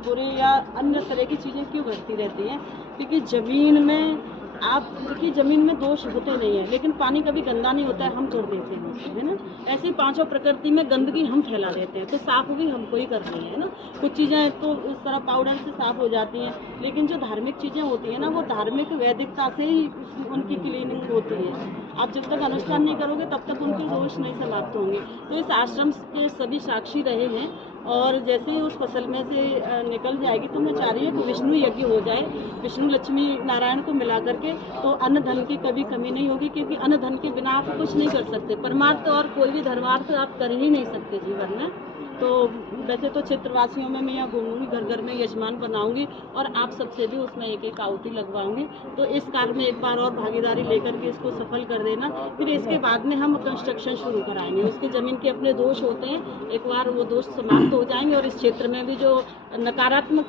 बुरे या अन्य तरह की चीज़ें क्यों घटती रहती हैं? क्योंकि ज़मीन में आप देखिए, ज़मीन में दोष होते नहीं है, लेकिन पानी कभी गंदा नहीं होता है, हम कर देते हैं उसको, है ना? ऐसे ही पांचों प्रकृति में गंदगी हम फैला देते हैं, तो साफ भी हमको ही करनी है ना? कुछ चीज़ें तो उस तरह पाउडर से साफ हो जाती हैं, लेकिन जो धार्मिक चीज़ें होती हैं ना, वो धार्मिक वैदिकता से ही उनकी क्लीनिंग होती है। आप जब तक अनुष्ठान नहीं करोगे तब तक उनके दोष नहीं समाप्त होंगे। तो इस आश्रम के सभी साक्षी रहे हैं, और जैसे ही उस फसल में से निकल जाएगी, तो मैं चाह रही हूँ कि विष्णु यज्ञ हो जाए, विष्णु लक्ष्मी नारायण को मिला करके, तो अन्न धन की कभी कमी नहीं होगी, क्योंकि अन्न धन के बिना आप कुछ नहीं कर सकते। परमार्थ और कोई भी धर्मार्थ आप कर ही नहीं सकते जीवन में। तो वैसे तो क्षेत्रवासियों में मैं यहाँ घूमूंगी, घर घर में यजमान बनाऊंगी, और आप सबसे भी उसमें एक एक आहुति लगवाऊंगी। तो इस कार्य में एक बार और भागीदारी लेकर के इसको सफल कर देना। फिर इसके बाद में हम कंस्ट्रक्शन शुरू कराएंगे। उसकी ज़मीन के अपने दोष होते हैं, एक बार वो दोष समाप्त हो जाएंगे, और इस क्षेत्र में भी जो नकारात्मक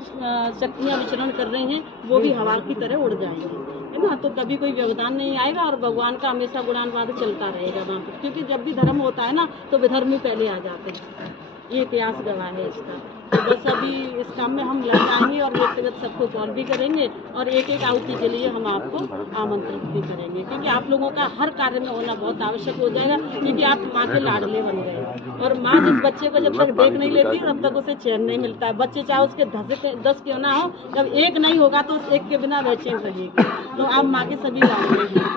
शक्तियाँ विचरण कर रही हैं, वो भी हवा की तरह उड़ जाएंगी, है ना? तो कभी कोई व्यवधान नहीं आएगा, और भगवान का हमेशा गुणानुवाद चलता रहेगा वहाँ पर, क्योंकि जब भी धर्म होता है ना, तो विधर्मी पहले आ जाते हैं। ये इतिहास गवाह है इसका। तो बस अभी इस काम में हम लग जाएंगे, और व्यक्तिगत सबको कॉल भी करेंगे, और एक एक आहुति के लिए हम आपको आमंत्रित भी करेंगे, क्योंकि आप लोगों का हर कार्य में होना बहुत आवश्यक हो जाएगा, क्योंकि आप माँ के लाडले बन गए। और माँ जिस बच्चे को जब तक देख नहीं लेती, तब तक उसे चैन नहीं मिलता है। बच्चे चाहे उसके 10 क्यों ना हो, जब एक नहीं होगा तो उस एक के बिना बेचैन रहेगी। तो आप माँ के सभी लाडले हैं।